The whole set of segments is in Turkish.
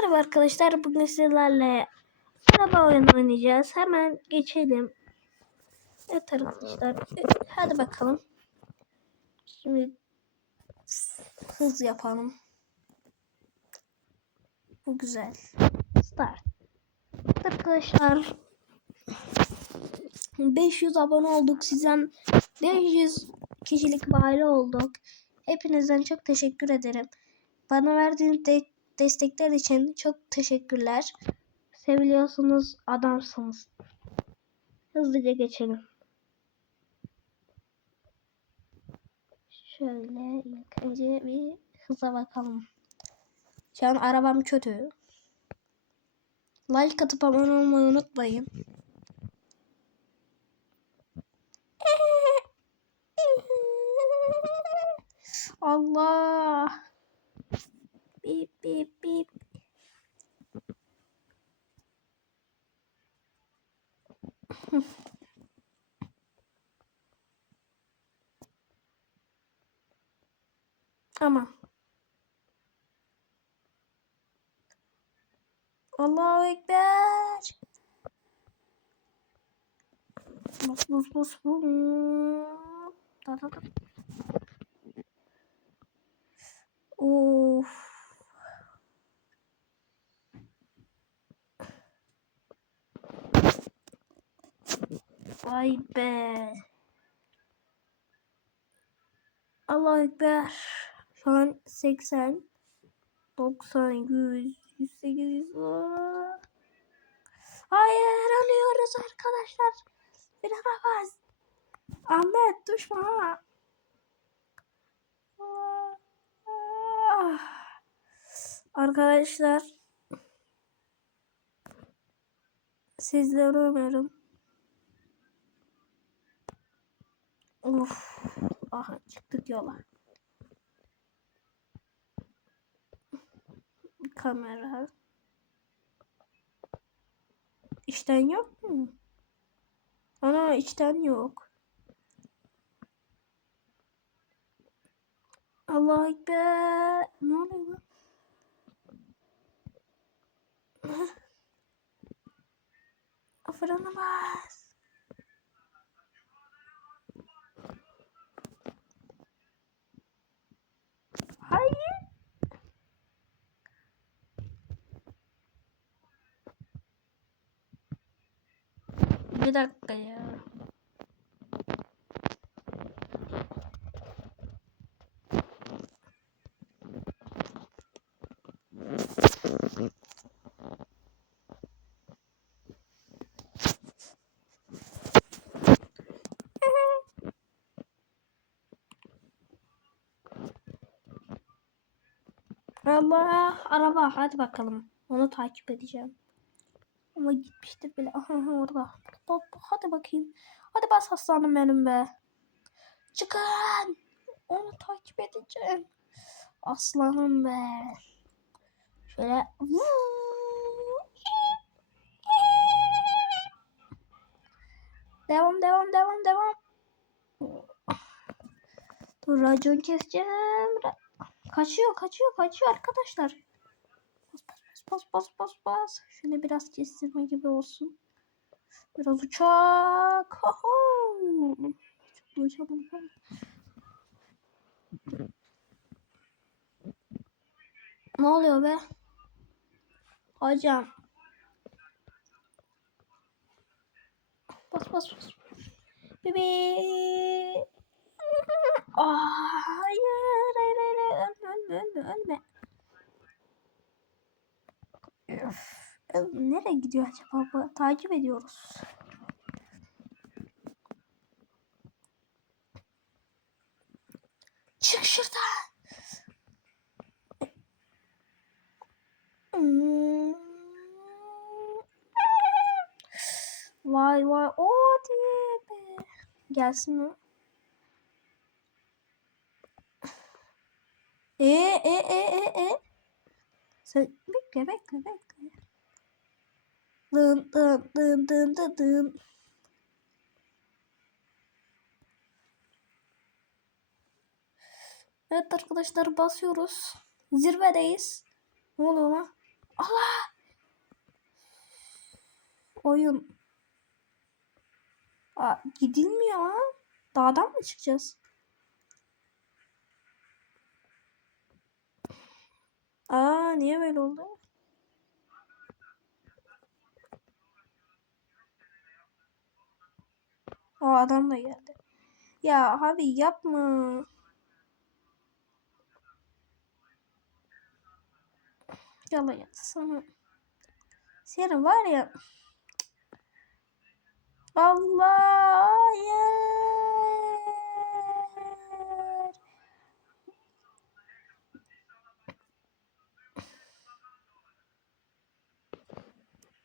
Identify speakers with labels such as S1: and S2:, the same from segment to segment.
S1: Merhaba arkadaşlar bugün sizlerle araba oyunu oynayacağız. Hemen geçelim. Evet arkadaşlar hadi bakalım. Şimdi hız yapalım. Bu güzel. Start. Arkadaşlar 500 abone olduk. Sizden 500 kişilik bir aile olduk. Hepinizden çok teşekkür ederim. Bana verdiğiniz destekler için çok teşekkürler. Seviliyorsunuz, adamsınız. Hızlıca geçelim. Şöyle ilk önce bir hıza bakalım. Şu an arabam kötü. Like atıp abone olmayı unutmayın. Allah. Bip bip bip. Ama. Allahu Ekber. Bas bas bas bas. Da da da. Of. Vay be. Allah Ekber. Şu an 80, 90, 100, 108. Aa. Hayır ölüyoruz arkadaşlar. Bir bas. Ahmet düşme. Arkadaşlar sizleri ömüyorum. Of. Aha çıktık yola. Kamera. İçten yok mu? Ana içten yok. Allah Ekber. Ne oluyor lan? Fırına bas. Hayır. Bir dakika ya. Allah araba hadi bakalım. Onu takip edeceğim. Ama gitmiştir bile. Aha orada. Hop, hadi bakayım. Hadi bas aslanım benim be. Çıkın. Onu takip edeceğim. Aslanım be. Şöyle. Devam devam devam devam. Dur racon keseceğim. Kaçıyor kaçıyor kaçıyor arkadaşlar. Bas bas bas bas bas bas. Şöyle biraz kestirme gibi olsun. Biraz uçak. Çok uçalım. Ne oluyor be? Hocam. Bas bas bas. Bebe. Aa, hayır, hayır, hayır, ölme, ölme, ölme. Öf, nereye gidiyor acaba? Takip ediyoruz. Çık şuradan. Hmm. Vay vay o diye be. Gelsin o. E e e e e. Sen bekle bekle bekle. Dın dın dın dın dın dın. Evet arkadaşlar basıyoruz. Zirvedeyiz. Ne oluyor lan? Allah. Oyun. Aa, gidilmiyor lan. Dağdan mı çıkacağız? Aa niye böyle oldu? Adam da geldi. Ya abi yapma. Yalan yatsana. Senin var ya. Allah hayır.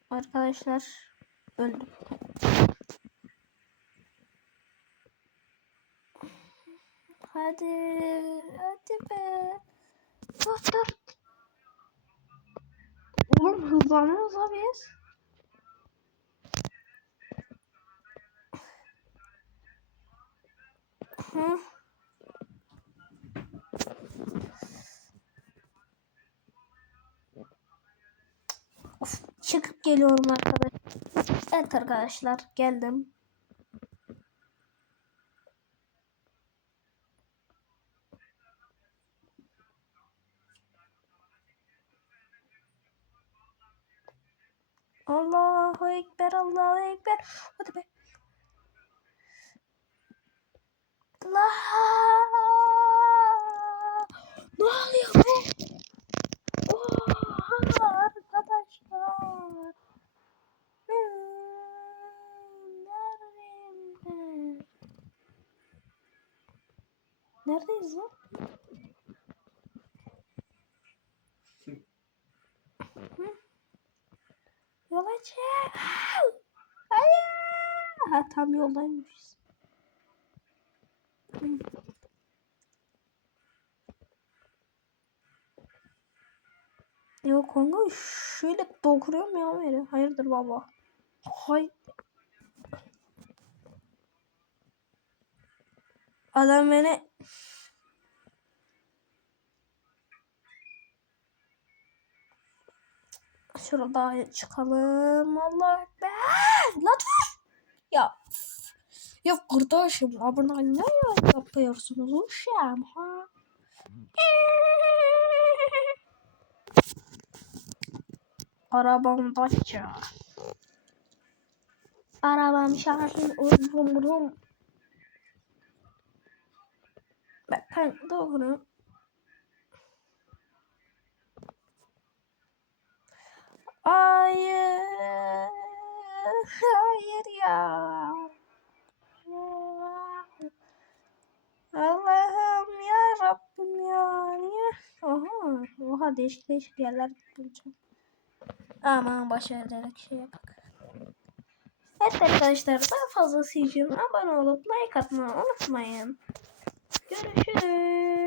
S1: Arkadaşlar öldüm. Hadi, hadi be. Dur dur. Oğlum hızlanıyoruz abi. Hı. Of, çıkıp geliyorum arkadaşlar. Evet arkadaşlar geldim. Allahu Ekber, Allahu Ekber. Hadi be. Allah. Ne oluyor be? Oha arkadaşlar. Hmm, Neredeyim ben? Neredeyiz lan? Hı? Yola çık. Hayır. Ha tam yoldaymışız. Yok kanka şöyle dokuruyorum ya beni. Hayırdır baba? Hay. Adam beni Şurada çıkalım. Allah ekber. La dur. Ya. Ya kardeşim abone ne ya yapıyorsunuz uşağım ha? Arabam Dacia. Arabam Şahin uzun rum. Ben doğru. Hayır. Hayır ya. Allah'ım ya Rabbim ya. Niye? Oha. Oha değişik değişik yerler bulacağım. Aman başararak şey yapak. Evet arkadaşlar daha fazlası için abone olup like atmayı unutmayın. Görüşürüz.